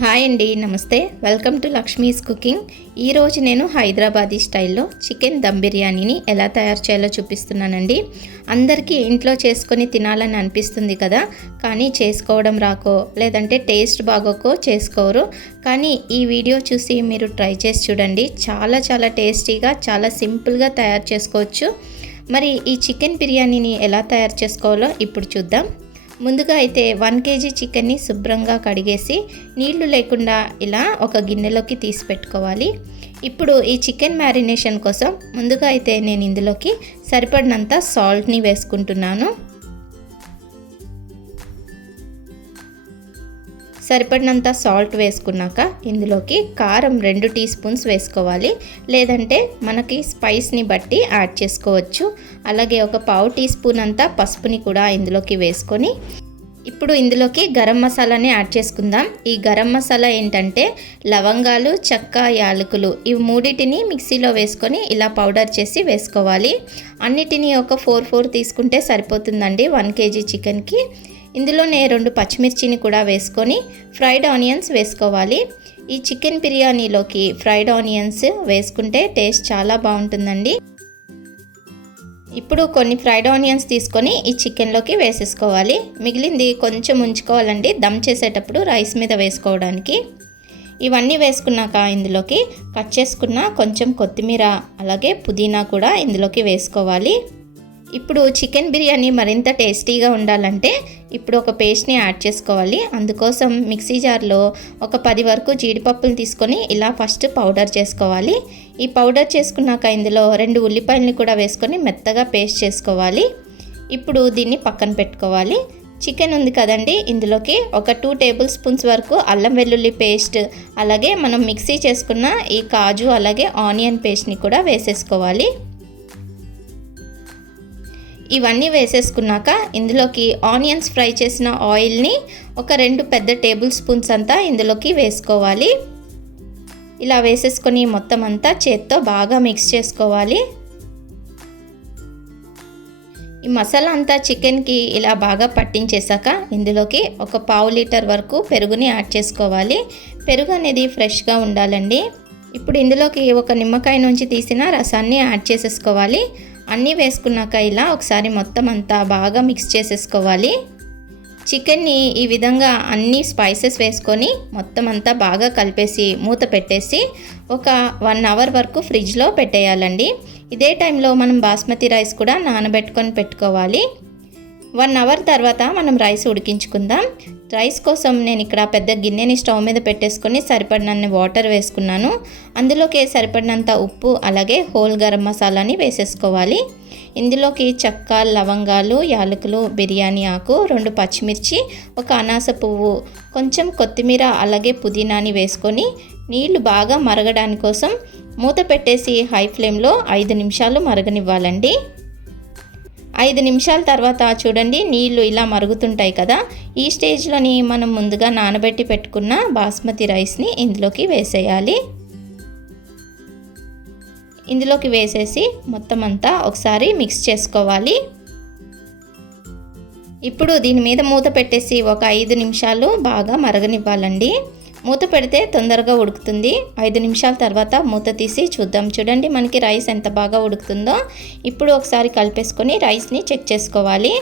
Hi అండి, నమస్తే. Welcome to Lakshmi's cooking. ఈరోజు నేను హైదరాబాదీ స్టైల్లో చికెన్ దమ్ బిర్యానీని ఎలా తయారు చేయాలో చూపిస్తున్నానండి. అందరికీ ఇంట్లో చేసుకొని తినాలని అనిపిస్తుంది కదా, కానీ చేసుకోవడం రాకో లేదంటే టేస్ట్ బాగోకో చేసుకోరు. కానీ ఈ వీడియో చూసి మీరు ట్రై చేసి చూడండి. చాలా టేస్టీగా, చాలా సింపుల్గా తయారు చేసుకోవచ్చు. మరి ఈ చికెన్ బిర్యానీని ఎలా తయారు చేసుకోవాలో ఇప్పుడు చూద్దాం. ముందుగా అయితే 1 kg చికెన్ని శుభ్రంగా కడిగేసి నీళ్లు లేకుండా ఇలా ఒక గిన్నెలోకి తీసి పెట్టుకోవాలి. ఇప్పుడు ఈ చికెన్ మ్యారినేషన్ కోసం ముందుగా అయితే నేను ఇందులోకి సరిపడినంత సాల్ట్ని వేసుకుంటున్నాను. సరిపడినంత సాల్ట్ వేసుకున్నాక ఇందులోకి కారం 2 టీ స్పూన్స్ వేసుకోవాలి, లేదంటే మనకి స్పైస్ని బట్టి యాడ్ చేసుకోవచ్చు. అలాగే ఒక 1/2 టీ స్పూన్ అంతా పసుపుని కూడా ఇందులోకి వేసుకొని ఇప్పుడు ఇందులోకి గరం మసాలాని యాడ్ చేసుకుందాం. ఈ గరం మసాలా ఏంటంటే లవంగాలు, చెక్క, యాలకులు ఇవి మూడింటిని మిక్సీలో వేసుకొని ఇలా పౌడర్ చేసి వేసుకోవాలి. అన్నిటినీ ఒక 4 తీసుకుంటే సరిపోతుందండి 1 kg చికెన్కి. ఇందులోనే 2 పచ్చిమిర్చిని కూడా వేసుకొని ఫ్రైడ్ ఆనియన్స్ వేసుకోవాలి. ఈ చికెన్ బిర్యానీలోకి ఫ్రైడ్ ఆనియన్స్ వేసుకుంటే టేస్ట్ చాలా బాగుంటుందండి. ఇప్పుడు కొన్ని ఫ్రైడ్ ఆనియన్స్ తీసుకొని ఈ చికెన్లోకి వేసేసుకోవాలి. మిగిలింది కొంచెం ఉంచుకోవాలండి దమ్ చేసేటప్పుడు రైస్ మీద వేసుకోవడానికి. ఇవన్నీ వేసుకున్నాక ఇందులోకి కట్ చేసుకున్న కొంచెం కొత్తిమీర అలాగే పుదీనా కూడా ఇందులోకి వేసుకోవాలి. ఇప్పుడు చికెన్ బిర్యానీ మరింత టేస్టీగా ఉండాలంటే ఇప్పుడు ఒక పేస్ట్ని యాడ్ చేసుకోవాలి. అందుకోసం మిక్సీ జార్లో ఒక 10 వరకు జీడిపప్పులు తీసుకొని ఇలా ఫస్ట్ పౌడర్ చేసుకోవాలి. ఈ పౌడర్ చేసుకున్నాక ఇందులో 2 ఉల్లిపాయలని కూడా వేసుకొని మెత్తగా పేస్ట్ చేసుకోవాలి. ఇప్పుడు దీన్ని పక్కన పెట్టుకోవాలి. చికెన్ ఉంది కదండి, ఇందులోకి ఒక 2 టేబుల్ స్పూన్స్ వరకు అల్లం వెల్లుల్లి పేస్ట్ అలాగే మనం మిక్సీ చేసుకున్న ఈ కాజు అలాగే ఆనియన్ పేస్ట్ని కూడా వేసేసుకోవాలి. ఇవన్నీ వేసేసుకున్నాక ఇందులోకి ఆనియన్స్ ఫ్రై చేసిన ఆయిల్ని ఒక 2 పెద్ద టేబుల్ స్పూన్స్ అంతా ఇందులోకి వేసుకోవాలి. ఇలా వేసేసుకొని మొత్తం అంతా చేత్తో బాగా మిక్స్ చేసుకోవాలి. ఈ మసాలా అంతా చికెన్కి ఇలా బాగా పట్టించేసాక ఇందులోకి ఒక 1/2 లీటర్ వరకు పెరుగుని యాడ్ చేసుకోవాలి. పెరుగు అనేది ఫ్రెష్గా ఉండాలండి. ఇప్పుడు ఇందులోకి ఒక నిమ్మకాయ నుంచి తీసిన రసాన్ని యాడ్ చేసేసుకోవాలి. అన్నీ వేసుకున్నాక ఇలా ఒకసారి మొత్తం అంతా బాగా మిక్స్ చేసేసుకోవాలి. చికెన్ని ఈ విధంగా అన్ని స్పైసెస్ వేసుకొని మొత్తం అంతా బాగా కలిపేసి మూత పెట్టేసి ఒక 1 అవర్ వరకు ఫ్రిడ్జ్లో పెట్టేయాలండి. ఇదే టైంలో మనం బాస్మతి రైస్ కూడా నానబెట్టుకొని పెట్టుకోవాలి. 1 అవర్ తర్వాత మనం రైస్ ఉడికించుకుందాం. రైస్ కోసం నేను ఇక్కడ పెద్ద గిన్నెని స్టవ్ మీద పెట్టేసుకొని సరిపడినన్ని వాటర్ వేసుకున్నాను. అందులోకి సరిపడినంత ఉప్పు అలాగే హోల్ గరం మసాలాని వేసేసుకోవాలి. ఇందులోకి చెక్క, లవంగాలు, యాలకులు, బిర్యానీ ఆకు, 2 పచ్చిమిర్చి, ఒక అనాస పువ్వు, కొంచెం కొత్తిమీర అలాగే పుదీనాని వేసుకొని నీళ్లు బాగా మరగడానికి కోసం మూత పెట్టేసి హై ఫ్లేమ్లో 5 నిమిషాలు మరగనివ్వాలండి. 5 నిమిషాల తర్వాత చూడండి నీళ్లు ఇలా మరుగుతుంటాయి కదా, ఈ స్టేజ్లోని మనం ముందుగా నానబెట్టి పెట్టుకున్న బాస్మతి రైస్ని ఇందులోకి వేసేయాలి. ఇందులోకి వేసేసి మొత్తం అంతా ఒకసారి మిక్స్ చేసుకోవాలి. ఇప్పుడు దీని మీద మూత పెట్టేసి ఒక 5 నిమిషాలు బాగా మరగనివ్వాలండి. మూత పెడితే తొందరగా ఉడుకుతుంది. 5 నిమిషాల తర్వాత మూత తీసి చూద్దాం. చూడండి మనకి రైస్ ఎంత బాగా ఉడుకుతుందో. ఇప్పుడు ఒకసారి కలిపేసుకొని రైస్ని చెక్ చేసుకోవాలి.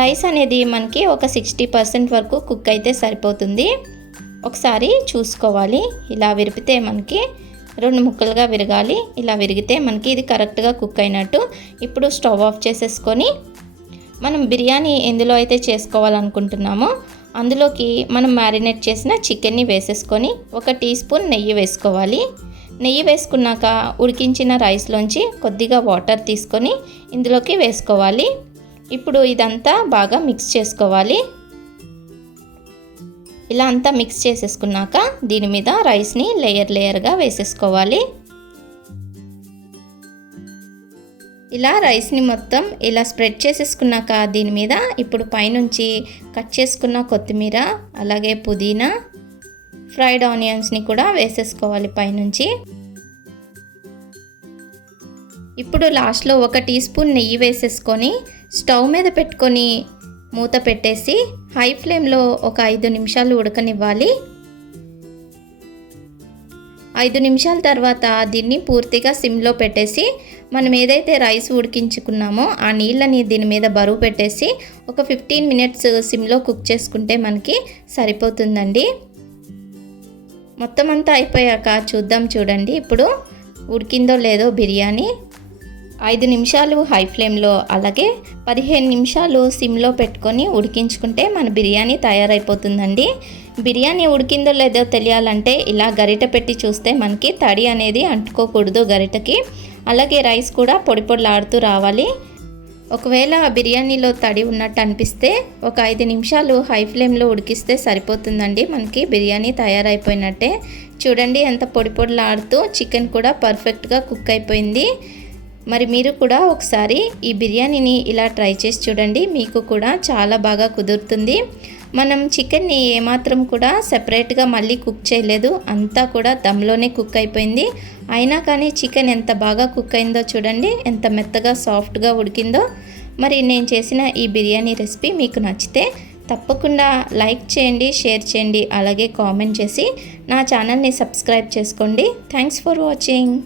రైస్ అనేది మనకి ఒక 60% వరకు కుక్ అయితే సరిపోతుంది. ఒకసారి చూసుకోవాలి. ఇలా విరిపితే మనకి 2 ముక్కలుగా విరగాలి. ఇలా విరిగితే మనకి ఇది కరెక్ట్గా కుక్ అయినట్టు. ఇప్పుడు స్టవ్ ఆఫ్ చేసేసుకొని మనం బిర్యానీ ఎందులో అయితే చేసుకోవాలనుకుంటున్నామో అందులోకి మనం మ్యారినేట్ చేసిన చికెన్ని వేసేసుకొని ఒక టీ స్పూన్ నెయ్యి వేసుకోవాలి. నెయ్యి వేసుకున్నాక ఉడికించిన రైస్లోంచి కొద్దిగా వాటర్ తీసుకొని ఇందులోకి వేసుకోవాలి. ఇప్పుడు ఇదంతా బాగా మిక్స్ చేసుకోవాలి. ఇలా అంతా మిక్స్ చేసేసుకున్నాక దీని మీద రైస్ని లేయర్గా వేసేసుకోవాలి. ఇలా రైస్ని మొత్తం ఇలా స్ప్రెడ్ చేసేసుకున్నాక దీని మీద ఇప్పుడు పైనుంచి కట్ చేసుకున్న కొత్తిమీర అలాగే పుదీనా, ఫ్రైడ్ ఆనియన్స్ని కూడా వేసేసుకోవాలి పైనుంచి. ఇప్పుడు లాస్ట్లో ఒక టీ స్పూన్ నెయ్యి వేసేసుకొని స్టవ్ మీద పెట్టుకొని మూత పెట్టేసి హై ఫ్లేమ్లో ఒక 5 నిమిషాలు ఉడకనివ్వాలి. 5 నిమిషాల తర్వాత దీన్ని పూర్తిగా సిమ్లో పెట్టేసి మనం ఏదైతే రైస్ ఉడికించుకున్నామో ఆ నీళ్ళని దీని మీద బరువు పెట్టేసి ఒక 15 మినిట్స్ సిమ్లో కుక్ చేసుకుంటే మనకి సరిపోతుందండి. మొత్తం అంతా అయిపోయాక చూద్దాం చూడండి ఇప్పుడు ఉడికిందో లేదో బిర్యానీ. 5 నిమిషాలు హై ఫ్లేమ్లో అలాగే 15 నిమిషాలు సిమ్లో పెట్టుకొని ఉడికించుకుంటే మన బిర్యానీ తయారైపోతుందండి. బిర్యానీ ఉడికిందో లేదో తెలియాలంటే ఇలా గరిట పెట్టి చూస్తే మనకి తడి అనేది అంటుకోకూడదు గరిటకి. అలాగే రైస్ కూడా పొడి పొడిలాడుతూ రావాలి. ఒకవేళ బిర్యానీలో తడి ఉన్నట్టు అనిపిస్తే ఒక 5 నిమిషాలు హై ఫ్లేమ్లో ఉడికిస్తే సరిపోతుందండి. మనకి బిర్యానీ తయారైపోయినట్టే. చూడండి ఎంత పొడి పొడిలాడుతూ చికెన్ కూడా పర్ఫెక్ట్గా కుక్ అయిపోయింది. మరి మీరు కూడా ఒకసారి ఈ బిర్యానీని ఇలా ట్రై చేసి చూడండి, మీకు కూడా చాలా బాగా కుదురుతుంది. మనం చికెన్ని ఏమాత్రం కూడా సెపరేట్గా మళ్ళీ కుక్ చేయలేదు, అంతా కూడా దమ్లోనే కుక్ అయిపోయింది. అయినా కానీ చికెన్ ఎంత బాగా కుక్ అయిందో చూడండి, ఎంత మెత్తగా సాఫ్ట్గా ఉడికిందో. మరి నేను చేసిన ఈ బిర్యానీ రెసిపీ మీకు నచ్చితే తప్పకుండా లైక్ చేయండి, షేర్ చేయండి, అలాగే కామెంట్ చేసి నా ఛానల్ని సబ్స్క్రైబ్ చేసుకోండి. Thanks for watching.